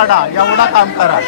पाडा, एवढा काम करा.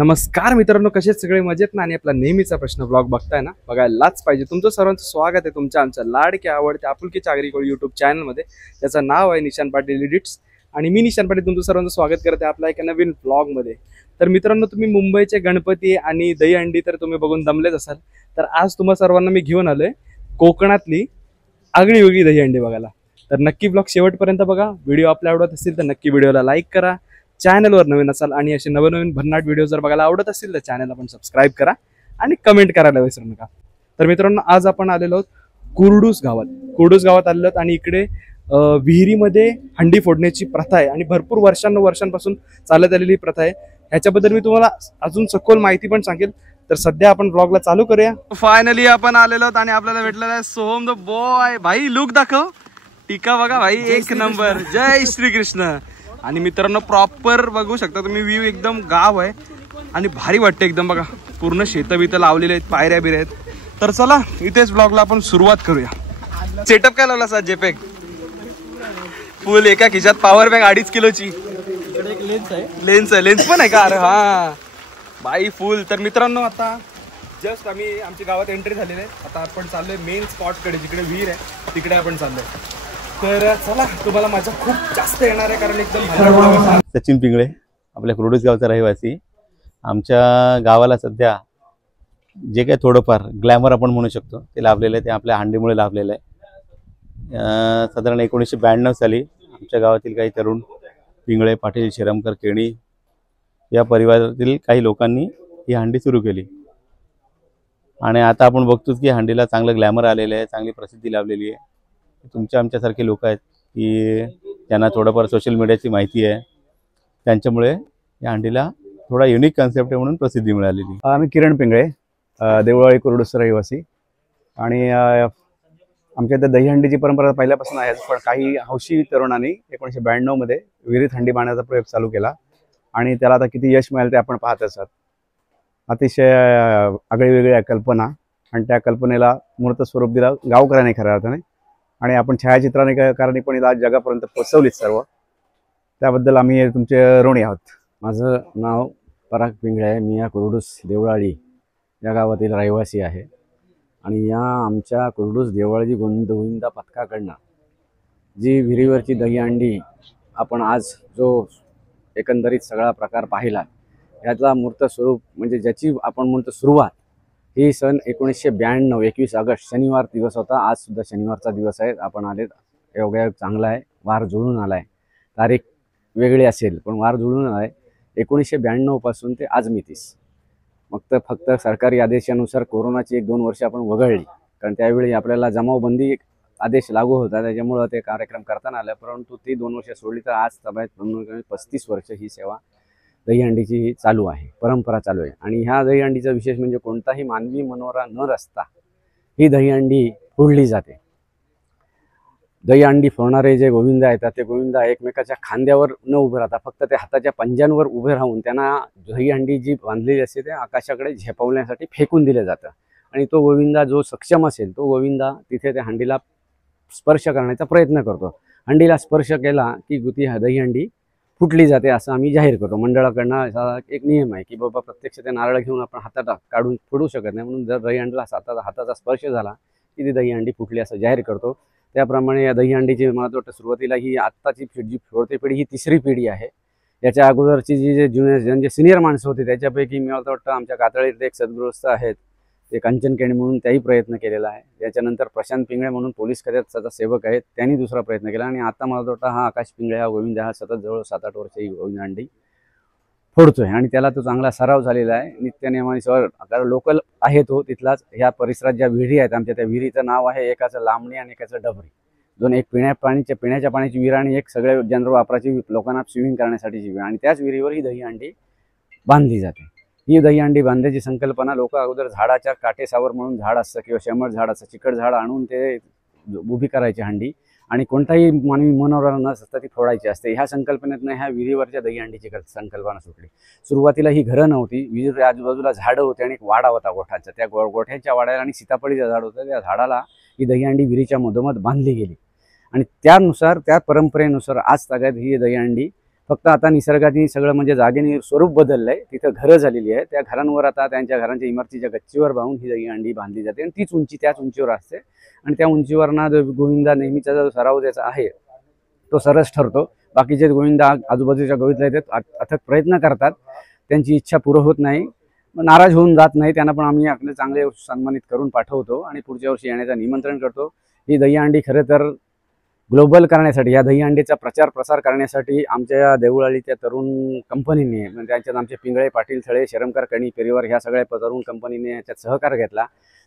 नमस्कार मित्रांनो, कसे सगळे मजेत ना? आणि आपला नेहमीचा प्रश्न ब्लॉग बघताय ना, बघायलाच पाहिजे. तुमचं सर्वांचं स्वागत आहे तुमच्या आमच्या लाडक्या आवडत्या आपुलकीच्या आगरीकोळी यूट्यूब चॅनलमध्ये. त्याचं नाव आहे निशान पाटील एडिट्स आणि मी निशान पाटील तुमचं सर्वांचं स्वागत करते आपल्या एका नवीन ब्लॉगमध्ये. तर मित्रांनो, तुम्ही मुंबईचे गणपती आणि दहीहंडी तर तुम्ही बघून दमलेच असाल. तर आज तुम्हा सर्वांना मी घेऊन आलोय कोकणातली आगळी वेगळी दहीहंडी बघायला. तर नक्की ब्लॉग शेवटपर्यंत बघा. व्हिडिओ आपल्या आवडत असतील तर नक्की व्हिडिओला लाईक करा. चॅनलवर नवीन असाल आणि असे नवनवीन भन्नाट व्हिडिओ जर बघायला आवडत असतील तर चॅनलला पण सबस्क्राईब करा आणि कमेंट करायला विसरू नका. तर मित्रांनो, आज आपण आलेलो आहोत कुर्डूस गावात आलेलो आहोत आणि इकडे विहिरीमध्ये हंडी फोडण्याची प्रथा आहे आणि भरपूर वर्षांपासून चालत आलेली प्रथा आहे. ह्याच्याबद्दल मी तुम्हाला अजून सखोल माहिती पण सांगेल. तर सध्या आपण ब्लॉगला चालू करूया. फायनली आपण आलेलो आहोत आणि आपल्याला भेटलेला आहे सोहम द बॉय. भाई लुक दाखव, टीका बघा भाई, एक नंबर. जय श्री कृष्ण. आणि मित्रांनो, प्रॉपर बघू शकता तुम्ही व्ह्यू, एकदम गाव आहे आणि भारी वाटते एकदम. बघा पूर्ण शेतं लावलेले आहेत, पायऱ्या बिऱ्या आहेत. तर चला इथेच ब्लॉगला आपण सुरुवात करूया. सेटअप काय लावला सर? जेपॅक फुल, एका खिशात पॉवर बँक 2.5 किलोची. लेन्स पण आहे का? अरे हा बाई फुल. तर मित्रांनो, आता जस्ट आम्ही आमच्या गावात एंट्री झालेली आहे. आता आपण चाललोय मेन स्पॉटकडे, जिकडे विहीर आहे तिकडे आपण चाललोय. तर चला, तुम्हाला मजा खूप जास्त येणार आहे कारण एकदम. सचिन पिंगळे, आपल्या कुर्डूस गावचा रहिवासी. आमच्या गावाला सध्या जे काही थोडंफार ग्लॅमर आपण म्हणू शकतो ते लाभलेलं आहे, ते आपल्या हंडीमुळे लाभलेलं आहे. साधारण 1992 साली आमच्या गावातील काही तरुण, पिंगळे, पाटील, शिरमकर, केणी या परिवारातील काही लोकांनी ही हंडी सुरू केली आणि आता आपण बघतोच की हंडीला चांगलं ग्लॅमर आलेलं आहे, चांगली प्रसिद्धी लाभलेली आहे. तुमच्या आमच्यासारखे लोक आहेत की त्यांना थोडंफार सोशल मीडियाची माहिती आहे, त्यांच्यामुळे या हंडीला थोडा युनिक कन्सेप्ट आहे म्हणून प्रसिद्धी मिळालेली. आम्ही किरण पिंगळे, देवळाळी कुर्डूस रहिवासी. आणि आमच्या इथे दहीहंडीची परंपरा पहिल्यापासून आहे. पण काही हौशी तरुणांनी 1992 मध्ये विहिरीत हंडी बांधण्याचा प्रयोग चालू केला आणि त्याला आता किती यश मिळालं ते आपण पाहत असतात. अतिशय आगळी वेगळी कल्पना आणि त्या कल्पनेला मूर्त स्वरूप दिला गावकऱ्यांनी खऱ्या अर्थाने. आणि आपण छायाचित्राने पण याला जगापर्यंत पोचवलीच सर्व. त्याबद्दल आम्ही तुमचे ऋणी आहोत. माझं नाव पराग पिंगळे आहे. मी या कुर्डूस देवळाळी या गावातील रहिवासी आहे आणि या आमच्या कुर्डूस देवळाळी गोविंदा पथकाकडनं जी विहिरीवरची दहीहंडी आपण आज जो एकंदरीत सगळा प्रकार पाहिला, याचा मूर्त स्वरूप म्हणजे ज्याची आपण म्हणतो सुरुवात, ही सन 1992 21 ऑगस्ट शनिवार दिवस होता. आज सुद्धा शनिवारचा दिवस आहे. आपण आले, योगायोग चांगला आहे, वार जुळून आला आहे. तारीख वेगळी असेल पण वार जुळून आला आहे. 1992 पासून ते आज 30. मग फक्त सरकारी आदेशानुसार कोरोनाची 1-2 वर्ष आपण वगळली, कारण त्यावेळी आपल्याला जमावबंदी आदेश लागू होता, त्याच्यामुळं ते कार्यक्रम करताना आलं. परंतु ती 2 वर्ष सोडली तर आज तब्यात 35 वर्ष ही सेवा दहीहंडीची चालू आहे, परंपरा चालू आहे. आणि ह्या दहीहंडीचा विशेष म्हणजे कोणताही मानवी मनोरा न रचता ही दहीहंडी फोडली जाते. दहीहंडी फोडणारे जे गोविंदा येतात ते गोविंदा एकमेकाच्या खांद्यावर न उभे राहता फक्त ते हाताच्या पंजांवर उभे राहून त्यांना दहीहंडी जी बांधलेली असते ते आकाशाकडे झेपवण्यासाठी फेकून दिलं जातं. आणि तो गोविंदा जो सक्षम असेल तो गोविंदा तिथे त्या हंडीला स्पर्श करण्याचा प्रयत्न करतो. हंडीला स्पर्श केला की ती दहीहंडी फुटली जाते असं आम्ही जाहीर करतो. मंडळाकडनं असा एक नियम आहे की बाबा प्रत्यक्ष ते नारळ घेऊन आपण हातात काढून फोडू शकत नाही, म्हणून जर दहीहंडीला हाताचा स्पर्श झाला की ती दहीहंडी फुटली असं जाहीर करतो. त्याप्रमाणे या दहीहंडीची मला वाटतं सुरुवातीला ही आत्ताची जी फोडते पिढी ही 3री पिढी आहे. याच्या अगोदरची जे ज्युनियर जे सिनियर माणसं होती त्याच्यापैकी मला वाटतं आमच्या कातळीतले एक सद्गृहस्थ आहेत ते कंचन केणी म्हणून, त्याही प्रयत्न केलेला आहे. त्याच्यानंतर प्रशांत पिंगळे म्हणून पोलीस खात्यात सतत सेवक आहेत, त्यांनी दुसरा प्रयत्न केला. आणि आता मला वाटतं हा आकाश पिंगळे हा गोविंद हा सतत जवळ 7-8 वर्ष ही गोविंद हंडी फोडतोय आणि त्याला तो चांगला सराव झालेला आहे. नित्यनियमाने सर कारण लोकल आहे तो तिथलाच. ह्या परिसरात ज्या विहिरी आहेत आमच्या, त्या विहिरीचं नाव आहे एकाचं लांबणी आणि एकाचं डबरी. दोन, एक पिण्याच्या पाण्याची विहीर आणि एक सगळ्या जनरल वापराची लोकांना स्विमिंग करण्यासाठीची विहीर. आणि त्याच विहिरीवर ही दहीहंडी बांधली जाते. ही दहीहंडी बांधायची संकल्पना लोक अगोदर झाडाच्या काटेसावर म्हणून झाड असतं किंवा शंभर झाड असतं, चिकट झाड आणून ते उभी करायची हंडी आणि कोणताही मानवी मनोरा नसता ती फोडायची असते. ह्या संकल्पनेतनं ह्या विहिरीवरच्या दहीहंडीची संकल्पना सुटली. सुरुवातीला ही घरं नव्हती, विहीर आजूबाजूला झाडं होती आणि एक वाडा होता गोठ्याचा. त्या गोठ्याच्या वाड्याला आणि सीताफळीचं झाड होतं, त्या झाडाला ही दहीहंडी विहिरीच्या मधोमध बांधली गेली. आणि त्यानुसार त्या परंपरेनुसार आज तागायत ही दहीहंडी फक्त आता निसर्गाने सगळं म्हणजे जागेने स्वरूप बदललंय, तिथं घरं झालेली आहे. त्या घरांवर आता त्यांच्या घरांच्या इमारतीच्या गच्चीवर बांधून ही दहीहंडी बांधली जाते आणि तीच उंची त्याच उंचीवर असते. आणि त्या उंचीवर ना गोविंदा नेहमीचा जो सराव त्याचा आहे तो सरस ठरतो. बाकीचे गोविंदा आजूबाजूच्या गोविंदा येतात, अथक प्रयत्न करतात, त्यांची इच्छा पूर्ण होत नाही, नाराज होऊन जात नाही. त्यांना पण आम्ही आपले चांगले सन्मानित करून पाठवतो आणि पुढच्या वर्षी येण्याचं निमंत्रण करतो. ही दहीहंडी खरं तर ग्लोबल करण्यासाठी, या दहीहंडीचा प्रचार प्रसार करण्यासाठी आमच्या देऊळालीच्या तरुण कंपनीने म्हणजे त्याच्यात आमचे पिंगळे, पाटील, थळे, शरमकर, कणी, पेरीवर ह्या सगळ्या तरुण कंपनीने याच्यात सहकार घेतला.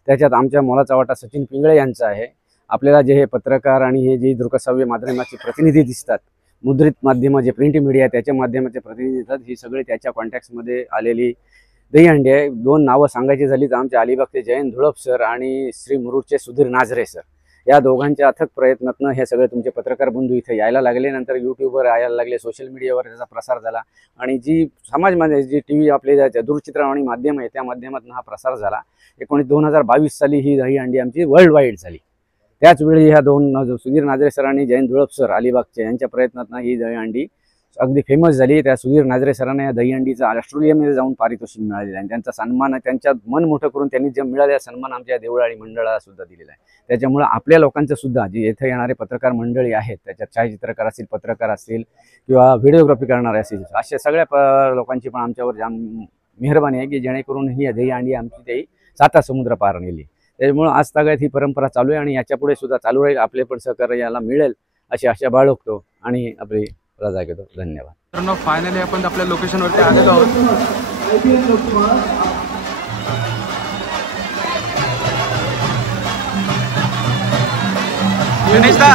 त्याच्यात आमच्या मोलाचा वाटा सचिन पिंगळे यांचा आहे. आपल्याला जे हे पत्रकार आणि हे जे दृकश्राव्य माध्यमाचे प्रतिनिधी दिसतात, मुद्रित माध्यम जे प्रिंट मीडिया त्याच्या माध्यमाचे प्रतिनिधी दिसतात, ही सगळे त्याच्या कॉन्टॅक्ट्समध्ये आलेली दहीहंडी आहे. 2 नावं सांगायची झाली तर आमच्या अलिबागचे जयंत धुळप सर आणि श्री मुरुडचे सुधीर नाझरे सर, या दोघांच्या अथक प्रयत्नातनं हे सगळे तुमचे पत्रकार बंधू इथे यायला लागले. नंतर यूट्यूबवर यायला लागले, सोशल मीडियावर त्याचा प्रसार झाला आणि जी समाज जी TV आपले दूरचित्रवाणी माध्यम आहे त्या माध्यमातून हा प्रसार झाला. 2022 साली ही दहीहंडी आमची वर्ल्ड वाईड झाली. त्याचवेळी ह्या 2 सुधीर नाझरे सर आणि जयंत धुळप सर अलिबागचे यांच्या प्रयत्नातनं ही दहीहंडी अगदी फेमस झाली. त्या सुधीर नाझरे सरांना या दहीहंडीचा ऑस्ट्रेलियामध्ये जाऊन पारितोषिक मिळालेलं आहे. त्यांचा सन्मान त्यांच्या मन मोठं करून त्यांनी जे मिळालेला सन्मान आमच्या देऊळाली मंडळाला सुद्धा दिलेला आहे. त्याच्यामुळे आपल्या लोकांचं सुद्धा जे येथे येणारे पत्रकार मंडळी आहेत, त्याच्यात छायाचित्रकार असतील, पत्रकार असतील किंवा व्हिडिओग्राफी करणारे असतील, अशा सगळ्या लोकांची पण आमच्यावर जाम मेहरबानी आहे की जेणेकरून ही दहीहंडी आमची ते 7 समुद्र पार नेली. त्याच्यामुळे आज तागायत ही परंपरा चालू आहे आणि याच्यापुढे सुद्धा चालू राहील. आपले पण सहकार्य याला मिळेल अशी आशा बाळगतो आणि आपली रजा घेतो. धन्यवाद. मित्रांनो, फायनली आपण आपल्या लोकेशनवरती आलेलो आहोत. गणेशदा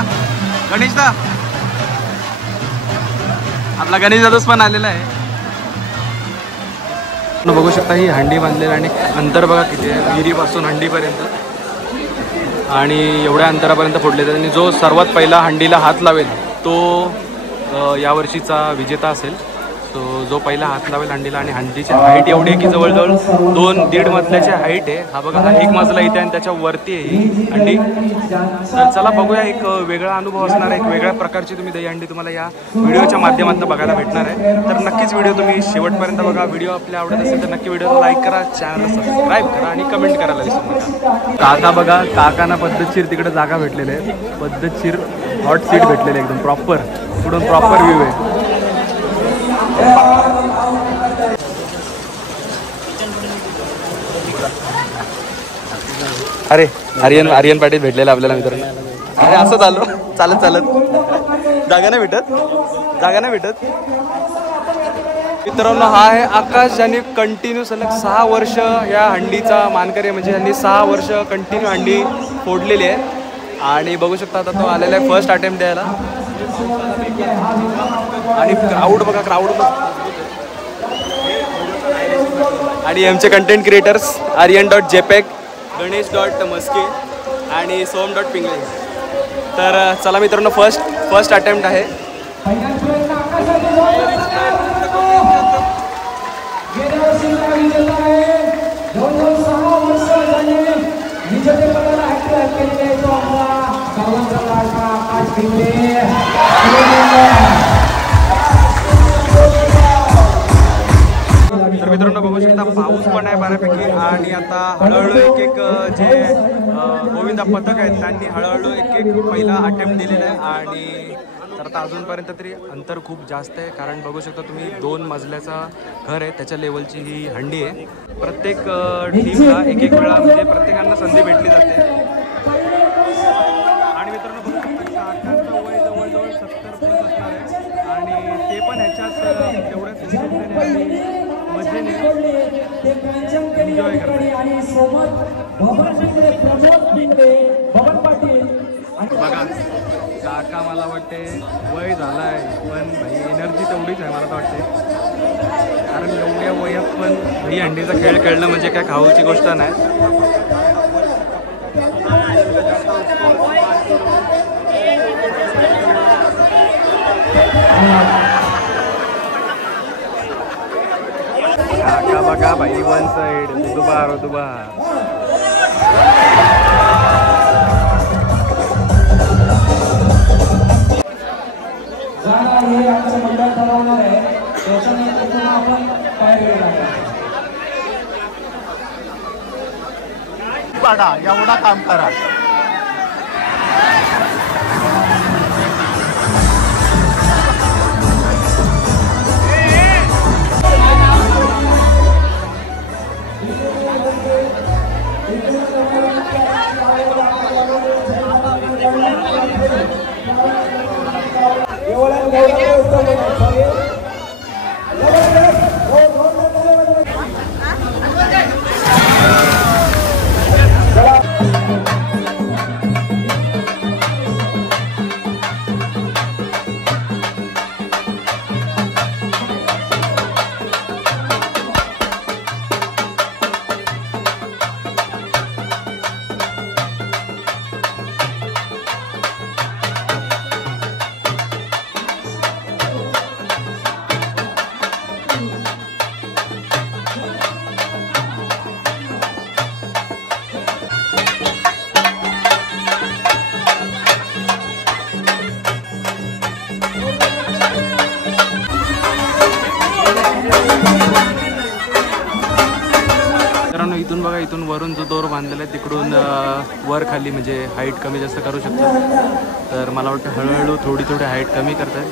आपला गणेश दादाच पण आलेला आहे. बघू शकता ही हंडी बांधलेली आणि अंतर बघा किती आहे विहिरीपासून हंडीपर्यंत आणि एवढ्या अंतरापर्यंत फोडले जातात. आणि जो सर्वात पहिला हंडीला हात लावेल तो यावर्षीचा विजेता असेल. सो जो पहिला हात लावेल हंडीला, आणि हंडीची हाईट एवढी आहे की जवळजवळ 2-1.5 मजल्याची हाईट आहे. हा बघा, हा 1 मजला इथे आणि त्याच्या वरती आहे ही हंडी. तर चला बघूया, एक वेगळा अनुभव असणार आहे, एक वेगळ्या प्रकारची तुम्ही दहीहंडी तुम्हाला या व्हिडिओच्या माध्यमातून बघायला भेटणार आहे. तर नक्कीच व्हिडिओ तुम्ही शेवटपर्यंत बघा. व्हिडिओ आपल्या आवडत असेल तर नक्की व्हिडिओला लाईक करा, चॅनलला सबस्क्राईब करा आणि कमेंट करायला विसरू नका. काका बघा, काकांना पद्धतशीर तिकडे जागा भेटलेली आहे, पद्धतशीर हॉट सीट भेटलेली एकदम प्रॉपर, पुढून प्रॉपर व्ह्यू आहे. अरे आर्यन पाटील भेटलेला आपल्याला मित्रांनो. अरे असं चालत जागा नाही भेटत मित्रांनो. हा आहे आकाश, ज्यांनी कंटिन्यू सलग 6 वर्ष या हंडीचा मानकरी, म्हणजे यांनी 6 वर्ष कंटिन्यू हंडी फोडलेली आहे. आणि बघू शकता आता तो आलेला आहे फर्स्ट अटेम्प्ट द्यायला. आणि क्राऊड बघा, क्राऊड आणि आमचे कंटेंट क्रिएटर्स aryan.jpeg, गणेश.मस्के आणि सोम.पिंगळे. तर चला मित्रांनो, फर्स्ट अटेम्प्ट आहे. तर मित्रांनो बघू शकता पाऊस पण आहे बऱ्यापैकी. आणि आता हळूहळू एक जे गोविंदा पथक आहेत त्यांनी हळूहळू एक पहिला अटेम्प्ट दिलेला आहे. आणि तर आता अजूनपर्यंत तरी अंतर खूप जास्त आहे, कारण बघू शकता तुम्ही 2 मजल्याचा घर आहे त्याच्या लेवलची ही हंडी आहे. प्रत्येक टीमला एक एक वेळा म्हणजे प्रत्येकांना संधी भेटली जाते. आणि मित्रांनो बघू शकता काकांचं वय जवळजवळ 70 प्लस असणार आहे आणि ते पण ह्याच्यात तेवढ्याच उत्सुकतेने आणि मजेने एन्जॉय करतात. बघा काका मला वाटते वय झालं आहे पण भाई एनर्जी तेवढीच आहे मला तर वाटते, कारण एवढ्या वयात पण भाई हंडीचा खेळ खेळणं म्हणजे काय खाऊची गोष्ट नाही. काका बघा भाई वन साइड दुबा एवढा काम करा. इथून बघा, इथून वरून जो दोर बांधलेला आहे तिकडून वर खाली म्हणजे हाईट कमी जास्त करू शकतो. तर मला वाटतं हळूहळू थोडी हाईट कमी करताय.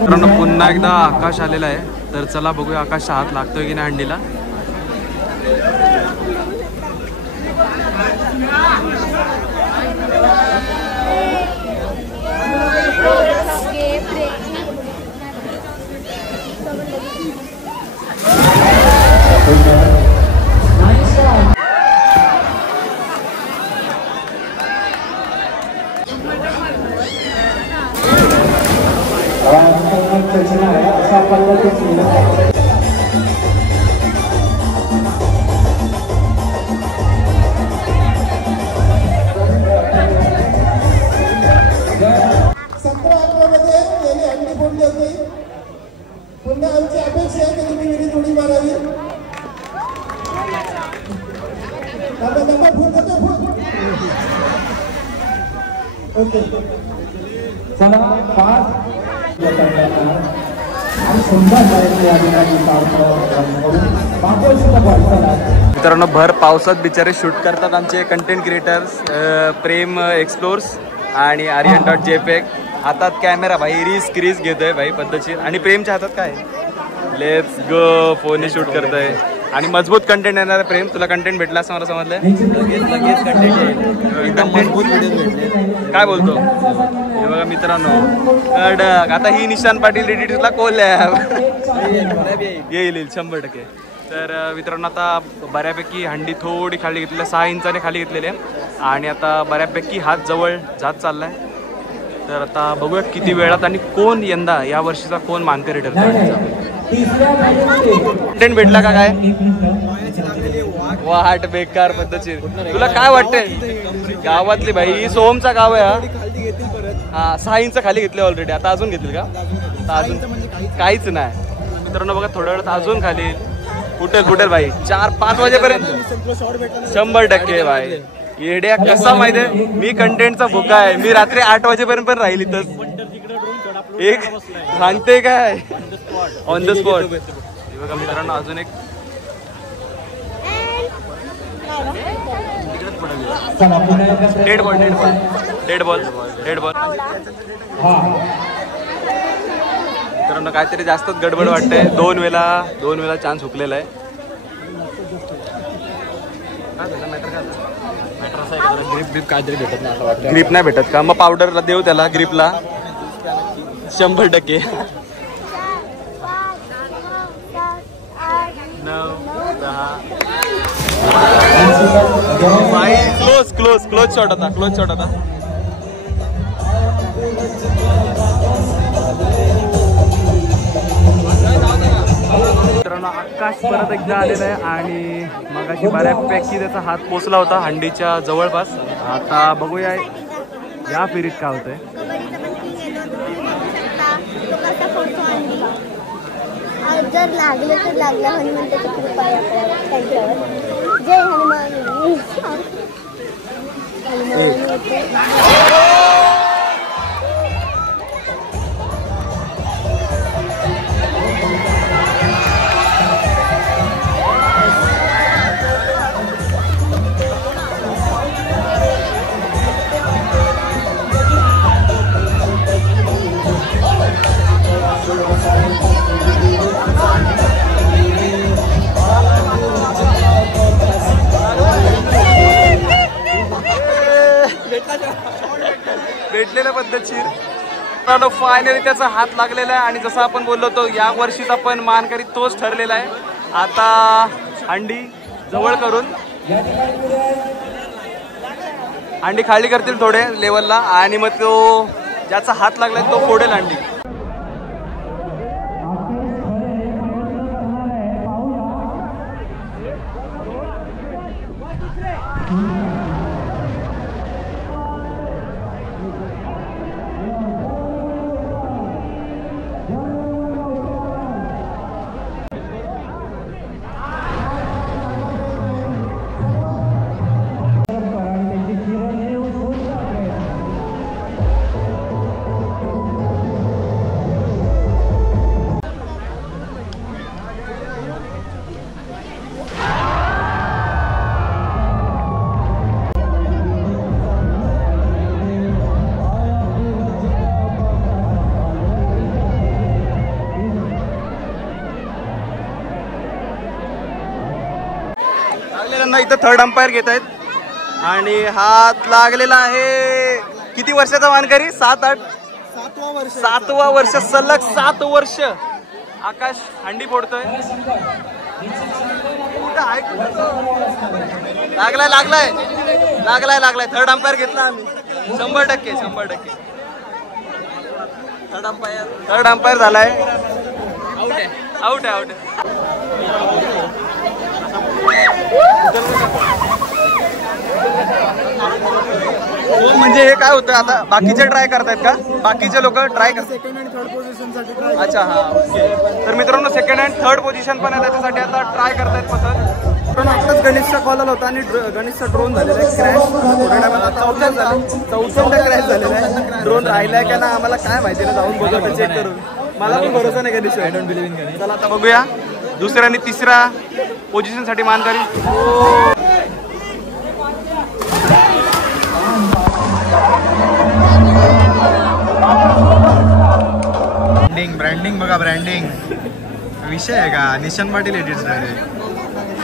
कारण पुन्हा एकदा आकाश आलेला आहे, तर चला बघूया आकाशचा हात लागतोय की नाही हंडीला. पुन्हा आमची अपेक्षा आहे की तुम्ही विहिरीत उडी मारावी. ओके चला 5 मित्रांनो भर पावसात बिचारे शूट करतात आमचे कंटेंट क्रिएटर्स प्रेम एक्सप्लोर्स आणि aryan.jpeg. हातात कॅमेरा भाई रिस्क घेतोय भाई पद्धतशीर. आणि प्रेमच्या हातात काय लेट्स गो फोन शूट करतोय आणि मजबूत कंटेंट येणार आहे. प्रेम तुला कंटेंट भेटला असं मला समजलं. लगेच कंटेंट एकदम मजबूत व्हिडिओ भेटले. काय बोलतो हे बघा मित्रांनो कडक. आता ही निशान पाटील एडिटरला कोलॅब येईल 100%. तर मित्रांनो आता बऱ्यापैकी हंडी थोडी खाली घेतलेली 6 इंचाने खाली घेतलेली आहे आणि आता बऱ्यापैकी हात जवळ जात चाललाय. तर आता बघूया किती वेळात आणि कोण यंदा या वर्षीचा कोण मानकरी ठरतो. कंटेंट भेटला का काय वाट बेकार पद्धतशीर. तुला काय वाटतंय गावातली भाई सोमचा गाव आहे हा 6 इंच खाली घेतले ऑलरेडी. आता अजून घेतील का? आता अजून काहीच नाही मित्रांनो. बघा थोड्या वेळात अजून खाली कुठे भाई 4-5 वाजेपर्यंत 100% भाई. येड्या कसा माहितीये मी कंटेंटचा भुका आहे. मी रात्री 8 वाजेपर्यंत पण राहील इथं. एक सांगते काय ऑन द स्पॉट. बघा मित्रांनो अजून एक चला पुन्हा एकदा dead ball dead ball dead ball dead ball. हा मित्रांनो काहीतरी जास्तच गडबड वाटतंय. दोन वेळा चान्स हुकलेला आहे. ग्रीप नाही भेटत का? मग पावडरला देऊ त्याला ग्रीपला 100%. 9 10 क्लोज शॉट होता. मित्रांनो आकाश परत एकदा आलेला आहे आणि मगाशी बऱ्यापैकी त्याचा हात पोचला होता हंडीच्या जवळपास. आता बघूया या फेरीत काय होतंय. जर लागले तर लागला हनुमंताची कृपा त्यांच्यावर. जय हनुमान. भेटलेल्या पद्धतशीर. फायनली त्याचा हात लागलेला आहे आणि जसं आपण बोललो होतो या वर्षीचा पण मानकरी तोच ठरलेला आहे. आता हंडी जवळ करून हंडी खाली करतील थोडे लेवलला आणि मग तो ज्याचा हात लागलाय तो फोडेल हंडी. इथं थर्ड अंपायर घेत आहेत आणि हात लागलेला आहे. किती वर्षाचा मानकरी? 7वा वर्ष सलग 7 वर्ष आकाश हंडी फोडतोय. लागलाय. थर्ड अंपायर घेतला आम्ही 100%. थर्ड अंपायर झालाय. आउट आहे. म्हणजे हे काय होतं आता बाकीचे ट्राय करतायत का? बाकीचे लोक ट्राय करतात सेकंड अँड थर्ड पोझिशन साठी. अच्छा हा ओके. तर मित्रांनो सेकंड अँड थर्ड पोझिशन पण आहे त्याच्यासाठी आता ट्राय करतायत पथक. पण आताच गणेशचा कॉल आला होता आणि गणेशचा ड्रोन झालेला आहे क्रॅश. थोड्या टायमात आता चौथ्यांदा क्रॅश झालेला आहे. ड्रोन राहिलाय का ना आम्हाला काय माहिती ना, जाऊन बघा चेक करून. मला पण भरोसा नाही Ganesh. I don't believe in Ganesh. चला आता बघूया दुसऱ्या आणि तिसऱ्या पोझिशन साठी मानकरी. ब्रँडिंग बघा, ब्रँडिंग विषय आहे का? निशान पाटील एडिट्स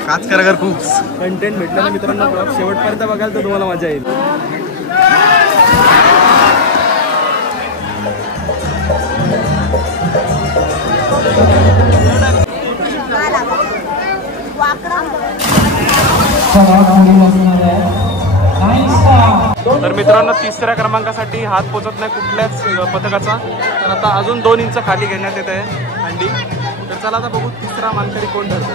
काचकरगर खूप कंटेंट भेटलं ना मित्रांनो. शेवटपर्यंत बघाल तर तुम्हाला मजा येईल. तर मित्रांनो तिसऱ्या क्रमांकासाठी हात पोचत नाही कुठल्याच पथकाचा. तर आता अजून 2 इंच खाली घेण्यात येत आहे हंडी. तर चला आता बघू तिसरा मानकरी कोण ठरतो.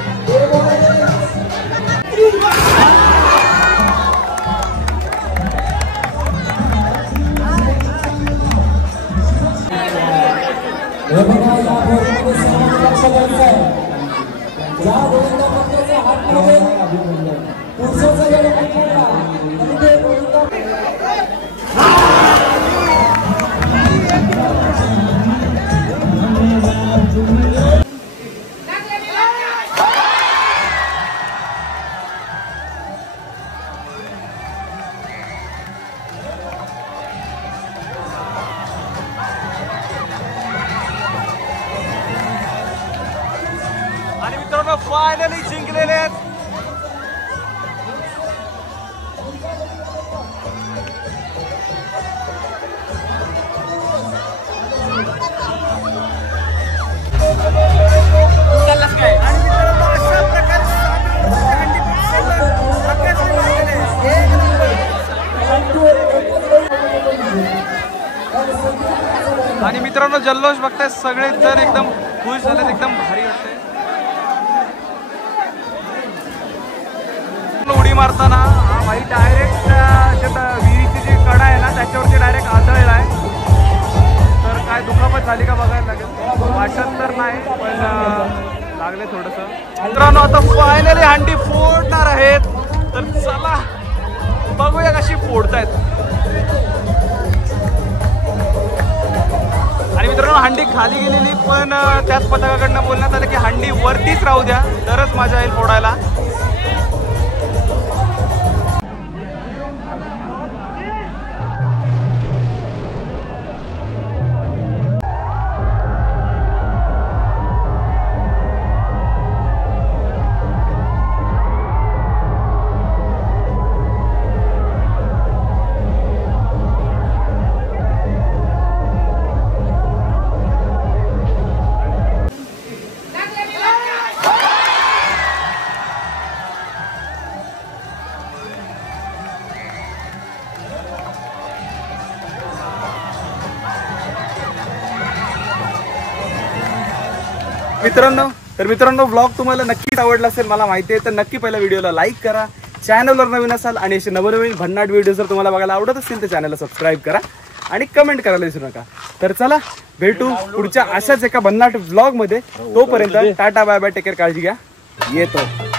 लोक फायनली जिंकलेले आहेत. आणि मित्रांनो अशा प्रकारे आणि मित्रांनो जल्लोष बघताय सगळेच जण एकदम खुश झालेत, एकदम भारी वाटतंय. उडी मारताना हा भाई डायरेक्ट विहिरीची जी कडा आहे ना त्याच्यावरती डायरेक्ट आदळलाय. तर काय दुखापत झाली का बघायला लागेल, वाटत तर नाही पण लागले थोडंसं. मित्रांनो आता फायनली हंडी फोडणार आहेत, तर चला बघूया कशी फोडतायत. आणि मित्रांनो हंडी खाली गेलेली पण त्याच पथकाकडनं बोलण्यात आलं की हंडी वरतीच राहू द्या तरच मजा येईल फोडायला. मित्रांनो ब्लॉग तुम्हाला नक्कीच आवडला असेल मला माहिती आहे. तर नक्की पहिल्या व्हिडिओला लाईक करा, चॅनलवर नवीन असाल आणि असे नवनवीन भन्नाट व्हिडिओ जर तुम्हाला बघायला आवडत असतील तर चॅनलला सबस्क्राईब करा आणि कमेंट करायला विसरू नका. तर चला भेटू पुढच्या अशाच एका भन्नाट व्लॉगमध्ये. तोपर्यंत tata bye bye, take care, काळजी घ्या, येतो.